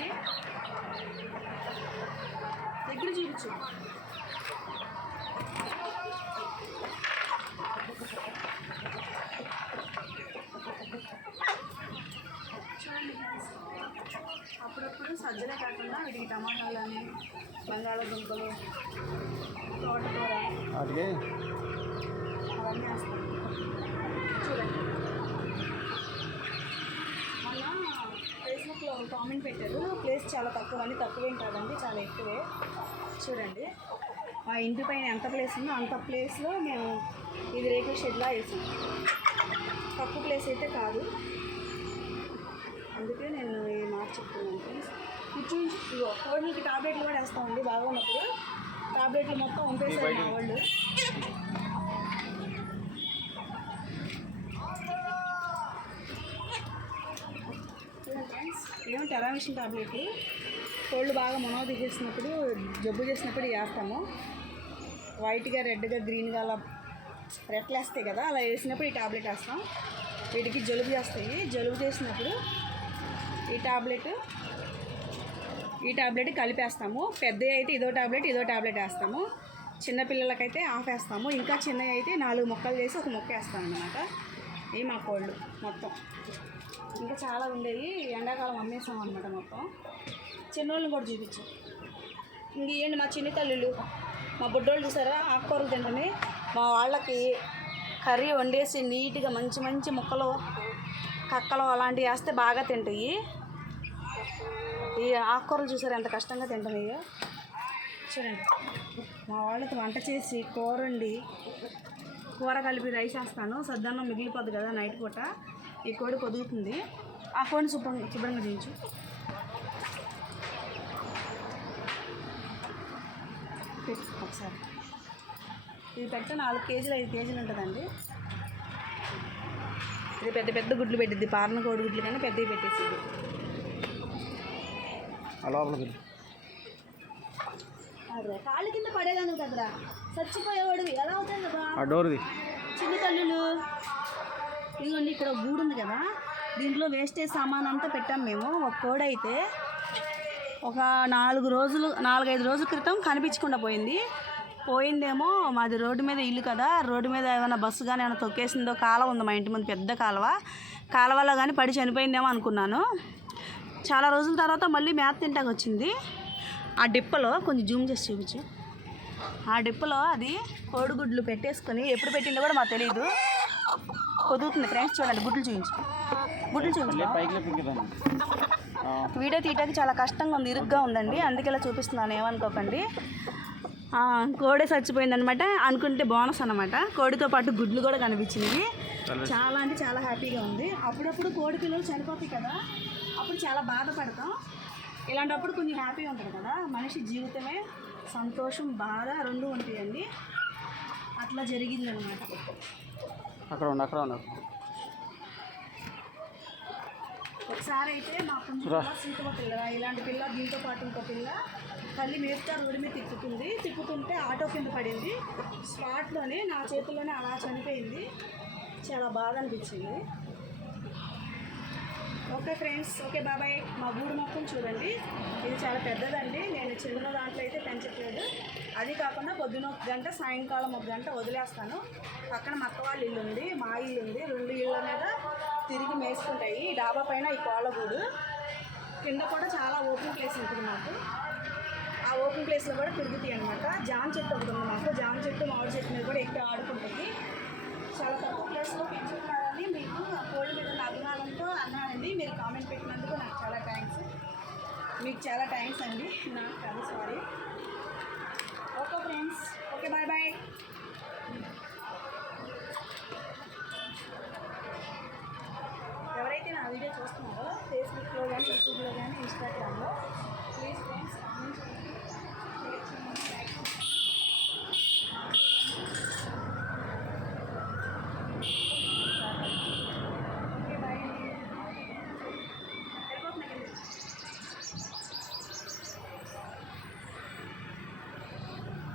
చూసి దగ్గర చూపించు. చూడండి అప్పుడప్పుడు సజ్జలే కాకుండా వీటికి టమాటాలని, బంగాళదుంపలు, తోటకూర అవన్నీ వేస్తాను. చూడండి మొన్న ఫేస్బుక్లో కామెంట్ పెట్టారు, ప్లేస్ చాలా తక్కువ అని. తక్కువేం కాదండి, చాలా ఎక్కువే. చూడండి మా ఇంటి పైన ఎంత ప్లేస్ ఉందో అంత ప్లేస్లో మేము ఇది రేకుల షెడ్లా వేసాం. తక్కువ ప్లేస్ అయితే కాదు, అందుకే నేను ఈ మాట చెప్తున్నాను ఫ్రెండ్స్. కూర్చొని కోడికి టాబ్లెట్లు కూడా వేస్తామండి. బాగున్నప్పుడు టాబ్లెట్లు మొత్తం పంపేశారు మా వాళ్ళు. ఫ్రెండ్స్ ఏమో టెరామిషన్ టాబ్లెట్లు కోళ్ళు బాగా మనవ తీసేసినప్పుడు, జబ్బు చేసినప్పుడు వేస్తాము. వైట్గా, రెడ్గా, గ్రీన్గా అలా రెట్లు వేస్తాయి కదా, అలా వేసినప్పుడు ఈ టాబ్లెట్ వేస్తాం. వీటికి జలుబు చేస్తాయి. జలుబు చేసినప్పుడు ఈ టాబ్లెట్ కలిపేస్తాము. పెద్దవి అయితే ఇదో టాబ్లెట్ వేస్తాము. చిన్నపిల్లలకైతే ఆఫ్ వేస్తాము. ఇంకా చిన్నవి అయితే 4 ముక్కలు చేసి ఒక ముక్క వేస్తాం అన్నమాట. ఇవి మా కోళ్ళు మొత్తం. ఇంకా చాలా ఉండేవి, ఎండాకాలం అమ్మేస్తాం అనమాట మొత్తం. చిన్నోళ్ళని కూడా చూపించు. ఇంక ఇవ్వండి మా చిన్న తల్లులు, మా బుడ్డోళ్ళు చూసారా ఆకుకూరలు తింటని. మా వాళ్ళకి కర్రీ వండేసి నీట్గా మంచి మంచి ముక్కలు, కక్కలు అలాంటివి వేస్తే బాగా తింటాయి. ఈ ఆకుకూరలు చూసారా ఎంత కష్టంగా తింటున్నాయో. చూడండి మా వాళ్ళకి వంట చేసి కూర వండి, కూర కలిపి రైస్ వేస్తాను. సద్దన్నం మిగిలిపోద్ది కదా నైట్ పూట. ఈ కోడి పొదుగుతుంది. ఆ కోడిని శుభ్రంగా చేయించు. ఒకసారి ఇది పెట్ట 4 కేజీలు 5 కేజీలు ఉంటుందండి. ఇది పెద్ద పెద్ద గుడ్లు పెట్టిద్ది, పారన కోడి గుడ్లు కానీ పెద్దవి పెట్టేసింది. అదే కాళ్ళ కింద పడేదాను కదరా, చచ్చిపోయేవాడు ఎలా అవుతుంది కదా. చిన్న తల్లులు ఇదిగోండి, ఇక్కడ గూడు ఉంది కదా, దీంట్లో వేస్టేజ్ సామాన్ అంతా పెట్టాం మేము. ఒక కోడి అయితే ఒక 4-5 రోజుల క్రితం కనిపించకుండా పోయిందేమో. మాది రోడ్డు మీద ఇల్లు కదా, రోడ్డు మీద ఏమైనా బస్సు కానీ ఏమైనా తొక్కేసిందో. కాలువ ఉంది మా ఇంటి ముందు, పెద్ద కాలువలో కానీ పడి చనిపోయిందేమో అనుకున్నాను. చాలా రోజుల తర్వాత మళ్ళీ మేత తింటాకి వచ్చింది. ఆ డిప్పలో కొంచెం జూమ్ చేసి చూపించు. ఆ డిప్పలో అది కోడిగుడ్లు పెట్టేసుకొని ఎప్పుడు పెట్టిందో కూడా మాకు తెలియదు. పొదుగుతుంది ఫ్రెండ్స్. చూడండి గుడ్లు చూపించు. వీడియో తీయటానికి చాలా కష్టంగా ఉంది, ఇరుగ్గా ఉందండి, అందుకే ఇలా చూపిస్తున్నాను, ఏమనుకోకండి. కోడి చచ్చిపోయిందనమాట అనుకుంటే బోనస్ అనమాట. కోడితో పాటు గుడ్లు కూడా కనిపించినవి. చాలా అంటే చాలా హ్యాపీగా ఉంది. అప్పుడప్పుడు కోడి పిల్లలు చనిపోతాయి కదా, అప్పుడు చాలా బాధపడతాం. ఇలాంటప్పుడు కొంచెం హ్యాపీగా ఉంటుంది కదా. మనిషి జీవితమే సంతోషం, బాధ 2 ఉంటాయండి. అట్లా జరిగిందనమాట. అక్కడ ఉన్నా ఒకసారి అయితే మా సీతమ్మ పిల్ల, ఇలాంటి పిల్ల, దీంతో పాటు ఇంకో పిల్ల తల్లి మేపుతా రోడ్డు మీద తిప్పుతుంటే ఆటో కింద పడింది. స్పాట్లోనే నా చేతుల్లోనే అలా చనిపోయింది. చాలా బాధ అనిపించింది. ఓకే ఫ్రెండ్స్, ఓకే బాబాయ్. మా గూడు మొత్తం చూడండి, ఇది చాలా పెద్దదండి. నేను చిన్న దాంట్లో అయితే పెంచట్లేదు. అది కాకుండా పొద్దున 1 గంట, సాయంకాలం 1 గంట వదిలేస్తాను. పక్కన మా అక్క వాళ్ళ ఇల్లు ఉంది, మా ఇల్లు ఉంది. 2 ఇళ్ళ మీద తిరిగి మేసుకుంటాయి. డాబా పైన ఈ కోళ్ళగూడు, కింద కూడా చాలా ఓపెన్ ప్లేస్ ఉంటుంది మాకు. ఆ ఓపెన్ ప్లేస్లో కూడా తిరుగుతాయి అనమాట. జామ చెట్టు ఒకటి ఉంది మాకు. జామ చెట్టు, మామిడి చెట్టు మీద కూడా ఎక్కి ఆడుకుంటుంది. చాలా తక్కువ ప్లేస్లో పెంచుతున్నారని మీకు కోళ్ళ మీద ఉన్న అభిమానంతో అన్నానండి. మీరు కామెంట్ పెట్టినందుకు నాకు చాలా థ్యాంక్స్. మీకు చాలా థ్యాంక్స్ అండి. నాకు చాలా sorry. Okay friends, okay bye bye. ఎవరైతే నా వీడియో చూస్తున్నారో ఫేస్బుక్లో కానీ, యూట్యూబ్లో కానీ, ఇన్స్టాగ్రామ్లో, ప్లీజ్ ఫ్రెండ్స్ కామెంట్ చేయండి. Okay bye.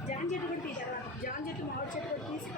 జాన్ చెట్టు కూడా తీసారా? జాన్ చెట్టు, మామిడి చెట్టు తీసి